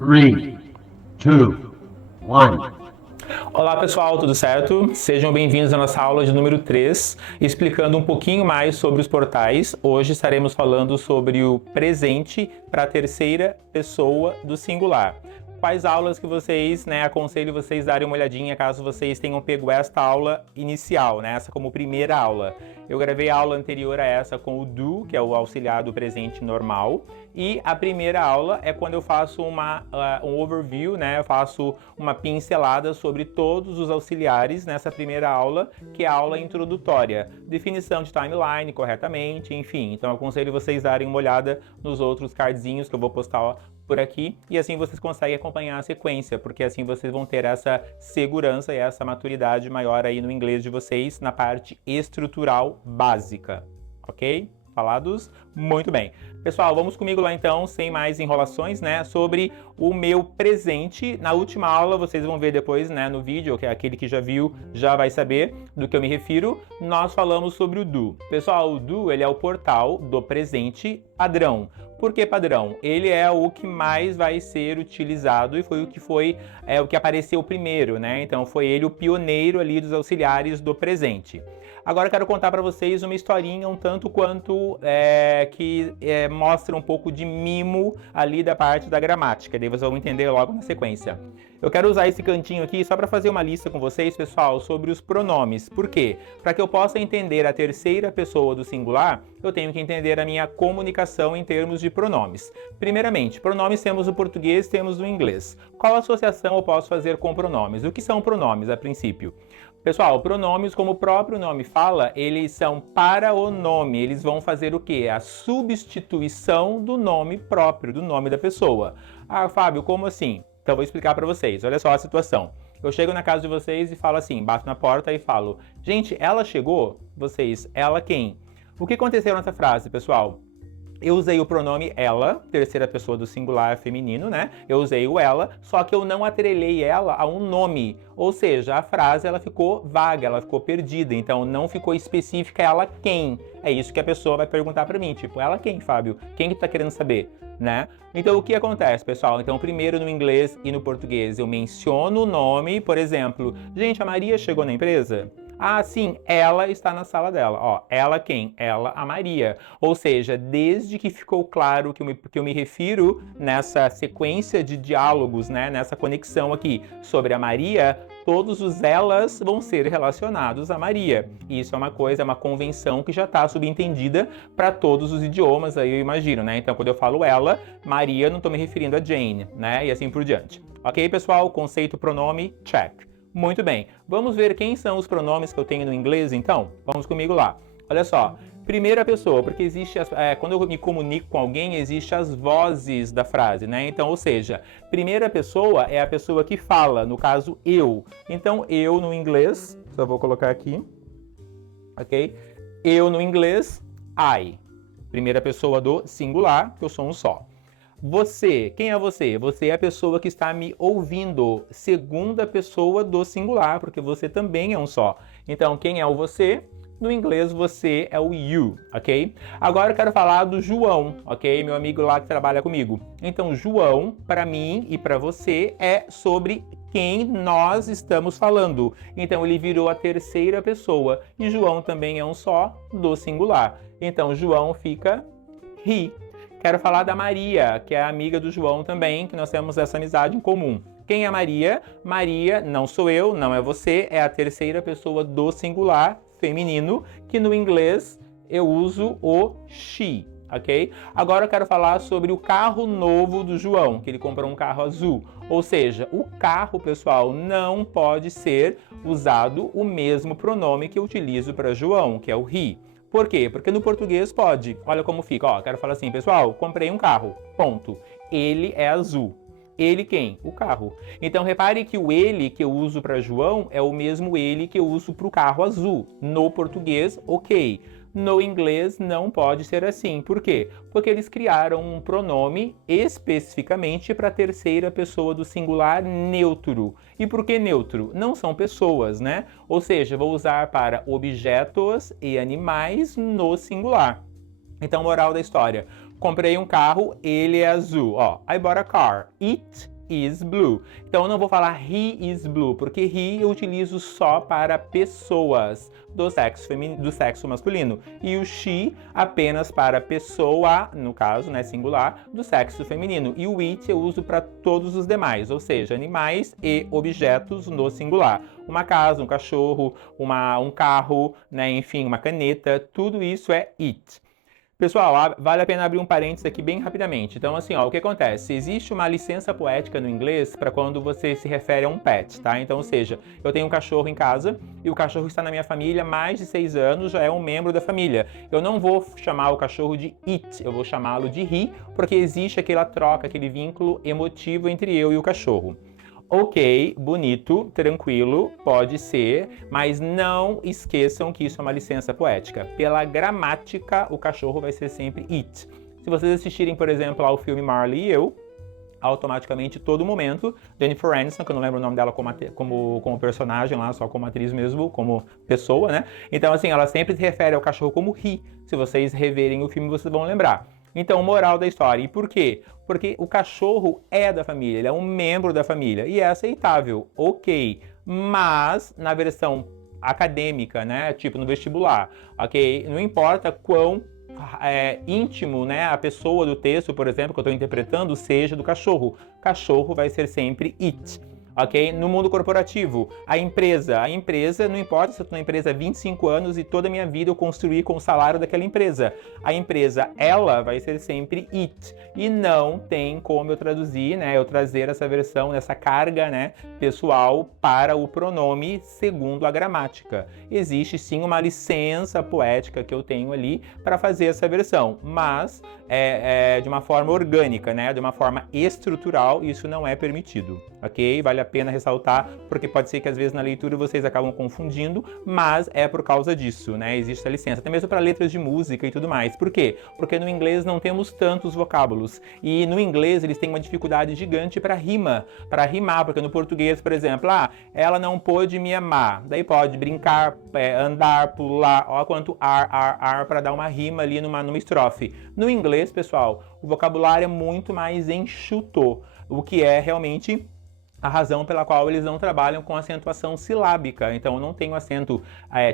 3, 2, 1. Olá pessoal, tudo certo? Sejam bem-vindos à nossa aula de número 3, explicando um pouquinho mais sobre os portais. Hoje estaremos falando sobre o presente para a terceira pessoa do singular. Quais aulas que vocês, aconselho vocês darem uma olhadinha caso vocês tenham pego esta aula inicial, essa como primeira aula. Eu gravei a aula anterior a essa com o do, que é o auxiliar do presente normal, e a primeira aula é quando eu faço um overview, eu faço uma pincelada sobre todos os auxiliares nessa primeira aula, que é a aula introdutória. Definição de timeline corretamente, enfim. Então eu aconselho vocês darem uma olhada nos outros cardzinhos que eu vou postar por aqui, e assim vocês conseguem acompanhar a sequência, porque assim vocês vão ter essa segurança e essa maturidade maior aí no inglês de vocês na parte estrutural básica, ok? Falados? Muito bem. Pessoal, vamos comigo lá então, sem mais enrolações, sobre o meu presente. Na última aula, vocês vão ver depois, no vídeo, que é aquele que já viu, já vai saber do que eu me refiro. Nós falamos sobre o do. Pessoal, o do, ele é o portal do presente padrão. Por que padrão? Ele é o que mais vai ser utilizado e foi o que apareceu primeiro, Então foi ele o pioneiro ali dos auxiliares do presente. Agora eu quero contar para vocês uma historinha um tanto quanto que mostra um pouco de mimo ali da parte da gramática, daí vocês vão entender logo na sequência. Eu quero usar esse cantinho aqui só para fazer uma lista com vocês, pessoal, sobre os pronomes. Por quê? Para que eu possa entender a terceira pessoa do singular, eu tenho que entender a minha comunicação em termos de pronomes. Primeiramente, pronomes temos no português, temos no inglês. Qual associação eu posso fazer com pronomes? O que são pronomes, a princípio? Pessoal, pronomes, como o próprio nome fala, eles são para o nome. Eles vão fazer o quê? A substituição do nome próprio, do nome da pessoa. Ah, Fábio, como assim? Então, vou explicar para vocês. Olha só a situação. Eu chego na casa de vocês e falo assim, bato na porta e falo, gente, ela chegou? Vocês, ela quem? O que aconteceu nessa frase, pessoal? Eu usei o pronome ela, terceira pessoa do singular feminino, Eu usei o ela, só que eu não atrelei ela a um nome. Ou seja, a frase ela ficou vaga, ela ficou perdida, então não ficou específica ela quem. É isso que a pessoa vai perguntar pra mim, tipo, ela quem, Fábio? Quem que tu tá querendo saber, Então o que acontece, pessoal? Então primeiro no inglês e no português eu menciono o nome, por exemplo, gente, a Maria chegou na empresa? Ah, sim, ela está na sala dela. Ó, ela quem? Ela, a Maria. Ou seja, desde que ficou claro que eu me refiro nessa sequência de diálogos, nessa conexão aqui sobre a Maria, todos os elas vão ser relacionados a Maria. E isso é uma coisa, é uma convenção que já está subentendida para todos os idiomas, aí eu imagino, Então, quando eu falo ela, Maria, não estou me referindo a Jane, E assim por diante. Ok, pessoal? Conceito pronome, check. Muito bem, vamos ver quem são os pronomes que eu tenho no inglês, então? Vamos comigo lá. Olha só, primeira pessoa, porque existe, quando eu me comunico com alguém, existem as vozes da frase, Então, ou seja, primeira pessoa é a pessoa que fala, no caso, eu. Então, eu no inglês, só vou colocar aqui, ok? Eu no inglês, I. Primeira pessoa do singular, que eu sou um só. Você, quem é você? Você é a pessoa que está me ouvindo, segunda pessoa do singular, porque você também é um só. Então, quem é o você? No inglês, você é o you, ok? Agora eu quero falar do João, ok? Meu amigo lá que trabalha comigo. Então, João, para mim e para você, é sobre quem nós estamos falando. Então, ele virou a terceira pessoa. E João também é um só do singular. Então, João fica he. Quero falar da Maria, que é a amiga do João também, que nós temos essa amizade em comum. Quem é Maria? Maria não sou eu, não é você, é a terceira pessoa do singular feminino, que no inglês eu uso o she, ok? Agora eu quero falar sobre o carro novo do João, que ele comprou um carro azul. Ou seja, o carro, pessoal, não pode ser usado o mesmo pronome que eu utilizo para João, que é o he. Por quê? Porque no português pode. Olha como fica. Quero falar assim, pessoal, comprei um carro. Ponto. Ele é azul. Ele quem? O carro. Então repare que o ele que eu uso para João é o mesmo ele que eu uso para o carro azul. No português, ok. No inglês não pode ser assim. Por quê? Porque eles criaram um pronome especificamente para a terceira pessoa do singular neutro. E por que neutro? Não são pessoas, Ou seja, vou usar para objetos e animais no singular. Então, moral da história. comprei um carro, ele é azul. Ó, I bought a car. It is blue. Então eu não vou falar he is blue, porque he eu utilizo só para pessoas do sexo masculino e o she apenas para pessoa, no caso, né, singular, do sexo feminino. E o it eu uso para todos os demais, ou seja, animais e objetos no singular. Uma casa, um cachorro, um carro, né, enfim, uma caneta, tudo isso é it. Pessoal, vale a pena abrir um parênteses aqui bem rapidamente. Então, assim, ó, o que acontece? Existe uma licença poética no inglês para quando você se refere a um pet, tá? Então, ou seja, eu tenho um cachorro em casa e o cachorro está na minha família há mais de 6 anos, já é um membro da família. Eu não vou chamar o cachorro de it, eu vou chamá-lo de he, porque existe aquela troca, aquele vínculo emotivo entre eu e o cachorro. Ok, bonito, tranquilo, pode ser, mas não esqueçam que isso é uma licença poética. Pela gramática, o cachorro vai ser sempre it. Se vocês assistirem, por exemplo, ao filme Marley e Eu, automaticamente, todo momento, Jennifer Aniston, que eu não lembro o nome dela como personagem lá, só como atriz mesmo, como pessoa, né? Então, assim, ela sempre se refere ao cachorro como he. Se vocês reverem o filme, vocês vão lembrar. Então, moral da história. E por quê? Porque o cachorro é da família, ele é um membro da família e é aceitável, ok. Mas, na versão acadêmica, né, tipo no vestibular, ok? Não importa quão íntimo, né, a pessoa do texto, por exemplo, que eu estou interpretando, seja do cachorro. Cachorro vai ser sempre it. Ok? No mundo corporativo, a empresa, não importa se eu estou na empresa há 25 anos e toda a minha vida eu construí com o salário daquela empresa. A empresa, ela vai ser sempre it. E não tem como eu traduzir, né, eu trazer essa versão, essa carga, né, pessoal para o pronome segundo a gramática. Existe sim uma licença poética que eu tenho ali para fazer essa versão, mas de uma forma orgânica, né, de uma forma estrutural, isso não é permitido, ok? Vale a pena ressaltar, porque pode ser que às vezes na leitura vocês acabam confundindo, mas é por causa disso, né? Existe a licença, até mesmo para letras de música e tudo mais. Por quê? Porque no inglês não temos tantos vocábulos, e no inglês eles têm uma dificuldade gigante para rimar, porque no português, por exemplo, ela não pôde me amar, daí pode brincar, andar, pular, ó quanto ar, para dar uma rima ali numa estrofe. No inglês, pessoal, o vocabulário é muito mais enxuto, o que é realmente a razão pela qual eles não trabalham com acentuação silábica. Então eu não tenho acento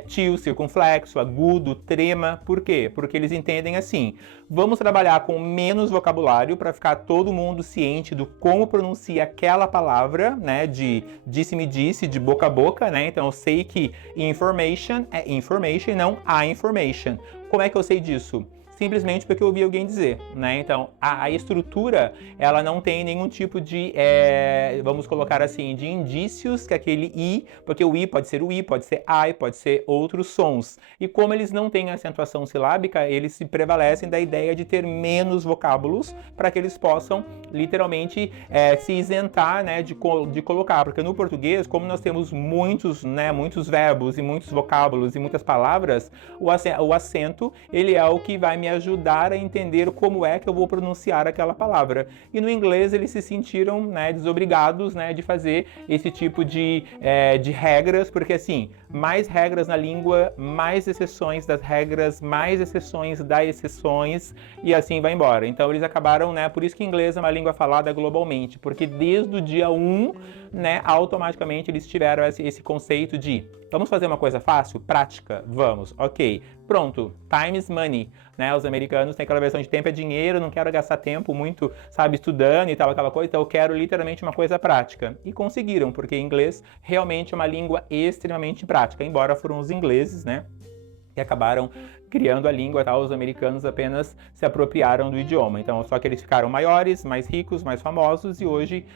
tio, circunflexo, agudo, trema. Por quê? Porque eles entendem assim, vamos trabalhar com menos vocabulário para ficar todo mundo ciente do como pronuncia aquela palavra, né, de disse-me-disse, de boca a boca, né? Então eu sei que information é information e não a information. Como é que eu sei disso? Simplesmente porque eu ouvi alguém dizer, né? Então, a estrutura, ela não tem nenhum tipo de, vamos colocar assim, de indícios que aquele I, porque o I pode ser o I, pode ser I, pode ser outros sons. E como eles não têm acentuação silábica, eles se prevalecem da ideia de ter menos vocábulos para que eles possam, literalmente, se isentar, né, de colocar. Porque no português, como nós temos muitos verbos e muitos vocábulos e muitas palavras, o acento, ele é o que vai me ajudar a entender como é que eu vou pronunciar aquela palavra. E no inglês eles se sentiram, né, desobrigados, né, de fazer esse tipo de regras, porque assim, mais regras na língua, mais exceções das regras, mais exceções das exceções, e assim vai embora. Então eles acabaram, né, por isso que inglês é uma língua falada globalmente, porque desde o dia 1, né, automaticamente eles tiveram esse conceito de vamos fazer uma coisa fácil? Prática? Vamos, ok. Pronto, time is money, né? Os americanos têm aquela versão de tempo é dinheiro, não quero gastar tempo muito, sabe, estudando e tal, aquela coisa, então eu quero literalmente uma coisa prática. E conseguiram, porque inglês realmente é uma língua extremamente prática, embora foram os ingleses, né, que acabaram criando a língua, tá? Os americanos apenas se apropriaram do idioma. Então, só que eles ficaram maiores, mais ricos, mais famosos, e hoje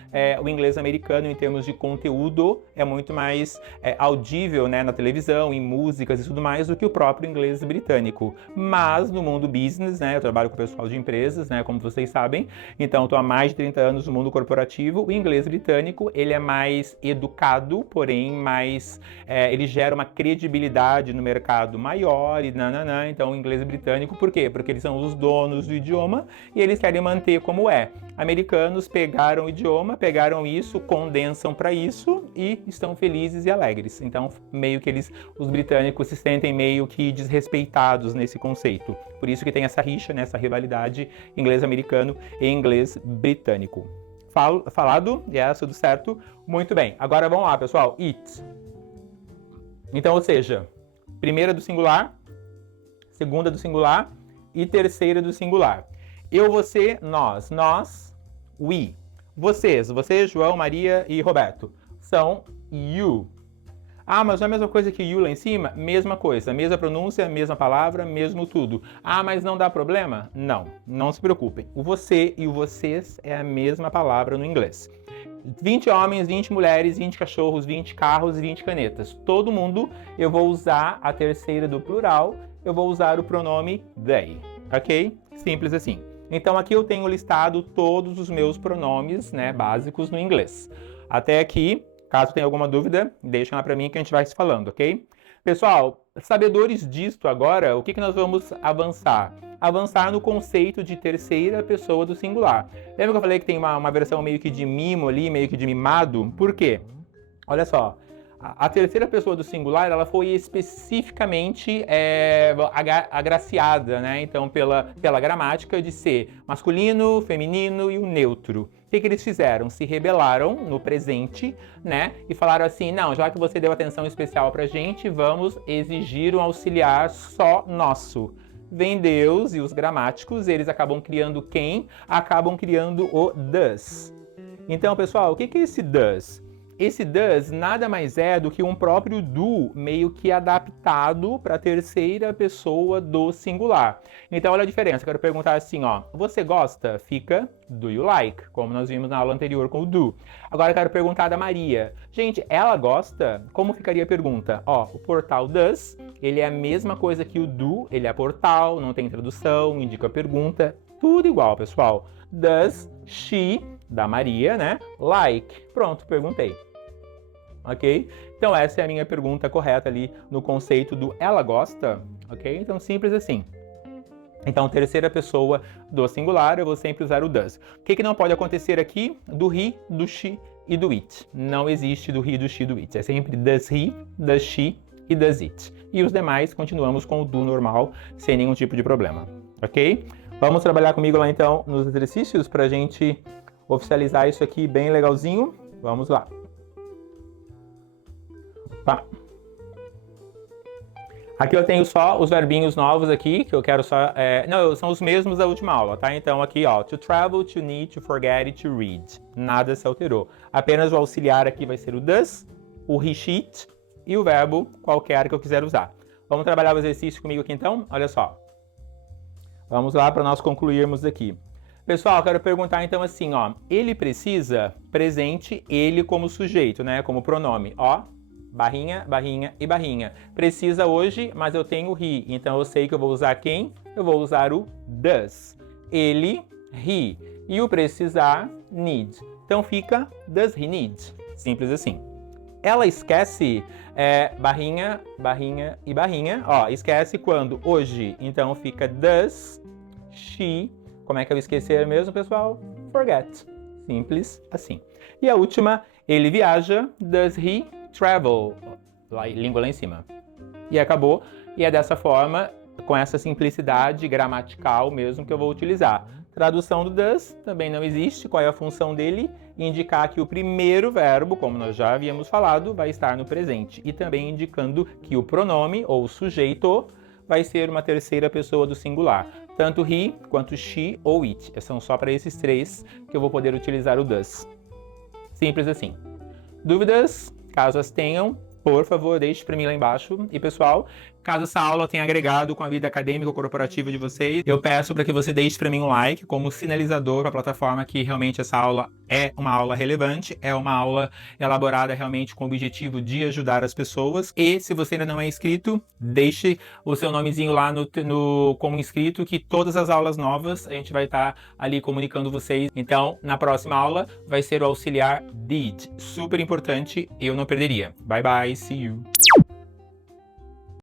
o inglês americano, em termos de conteúdo, é muito mais audível, né, na televisão, em músicas e tudo mais, do que o próprio inglês britânico. Mas, no mundo business, né, eu trabalho com o pessoal de empresas, né, como vocês sabem, então estou há mais de 30 anos no mundo corporativo, o inglês britânico, ele é mais educado, porém mais, ele gera uma credibilidade no mercado maior e nananã. né? Então, o inglês britânico, por quê? Porque eles são os donos do idioma e eles querem manter como é. Americanos pegaram o idioma, pegaram isso, condensam para isso e estão felizes e alegres. Então, meio que os britânicos se sentem meio que desrespeitados nesse conceito. Por isso que tem essa rixa, né, essa rivalidade inglês-americano e inglês-britânico. Falado? Yes, tudo certo? Muito bem. Agora vamos lá, pessoal. It. Então, ou seja, primeira do singular, segunda do singular e terceira do singular. Eu, você, nós. Nós, we. Vocês, você, João, Maria e Roberto, são you. Ah, mas não é a mesma coisa que you lá em cima? Mesma coisa, mesma pronúncia, mesma palavra, mesmo tudo. Ah, mas não dá problema? Não, não se preocupem. O você e o vocês é a mesma palavra no inglês. 20 homens, 20 mulheres, 20 cachorros, 20 carros e 20 canetas. Todo mundo, eu vou usar a terceira do plural, eu vou usar o pronome they, ok? Simples assim. Então aqui eu tenho listado todos os meus pronomes, né, básicos no inglês. Até aqui, caso tenha alguma dúvida, deixa lá para mim que a gente vai se falando, ok? Pessoal, sabedores disto agora, o que nós vamos avançar? Avançar no conceito de terceira pessoa do singular. Lembra que eu falei que tem uma versão meio que de mimo ali, meio que de mimado? Por quê? Olha só, a terceira pessoa do singular, ela foi especificamente agraciada, né? Então, pela gramática de ser masculino, feminino e o neutro. O que eles fizeram? Se rebelaram no presente, né? E falaram assim, não, já que você deu atenção especial pra gente, vamos exigir um auxiliar só nosso. Vem Deus e os gramáticos, eles acabam criando quem? Acabam criando o does. Então, pessoal, o que é esse does? Esse does nada mais é do que um próprio do, meio que adaptado para a terceira pessoa do singular. Então, olha a diferença. Eu quero perguntar assim, ó. Você gosta? Fica do you like, como nós vimos na aula anterior com o do. Agora eu quero perguntar da Maria. Gente, ela gosta? Como ficaria a pergunta? Ó, o portal does, ele é a mesma coisa que o do, ele é portal, não tem tradução, indica a pergunta, tudo igual, pessoal. Does she, da Maria, né? Like. Pronto, perguntei. Ok? Então essa é a minha pergunta correta ali no conceito do ela gosta, ok? Então simples assim. Então terceira pessoa do singular eu vou sempre usar o does. O que não pode acontecer aqui? Do he, do she e do it. Não existe do he, do she e do it. É sempre does he, does she e does it. E os demais continuamos com o do normal, sem nenhum tipo de problema, ok? Vamos trabalhar comigo lá então nos exercícios para a gente oficializar isso aqui bem legalzinho. Vamos lá. Tá. Aqui eu tenho só os verbinhos novos aqui, que eu quero só... não, são os mesmos da última aula, tá? Então aqui, ó, to travel, to need, to forget e to read. Nada se alterou. Apenas o auxiliar aqui vai ser o does, o he, she, it e o verbo qualquer que eu quiser usar. Vamos trabalhar o exercício comigo aqui então? Olha só. Vamos lá para nós concluirmos aqui. Pessoal, eu quero perguntar então assim, ó. Ele precisa, presente, ele como sujeito, né? Como pronome, ó. Barrinha, barrinha e barrinha. Precisa hoje, mas eu tenho he. Então eu sei que eu vou usar quem? Eu vou usar o does. Ele, he. E o precisar, need. Então fica does he need. Simples assim. Ela esquece barrinha, barrinha e barrinha. Ó, esquece quando? Hoje. Então fica does she. Como é que eu esquecer mesmo, pessoal? Forget. Simples assim. E a última, ele viaja. Does he travel? Língua lá em cima. E acabou. E é dessa forma, com essa simplicidade gramatical mesmo que eu vou utilizar. Tradução do does também não existe. Qual é a função dele? Indicar que o primeiro verbo, como nós já havíamos falado, vai estar no presente. E também indicando que o pronome ou sujeito vai ser uma terceira pessoa do singular. Tanto he, quanto she ou it. São só para esses três que eu vou poder utilizar o does. Simples assim. Dúvidas? Caso as tenham, por favor, deixe para mim lá embaixo. E pessoal, caso essa aula tenha agregado com a vida acadêmica ou corporativa de vocês, eu peço para que você deixe para mim um like como sinalizador para a plataforma que realmente essa aula é uma aula relevante, é uma aula elaborada realmente com o objetivo de ajudar as pessoas. E se você ainda não é inscrito, deixe o seu nomezinho lá como inscrito, que todas as aulas novas a gente vai estar ali comunicando vocês. Então, na próxima aula vai ser o auxiliar did. Super importante, eu não perderia. Bye bye, see you!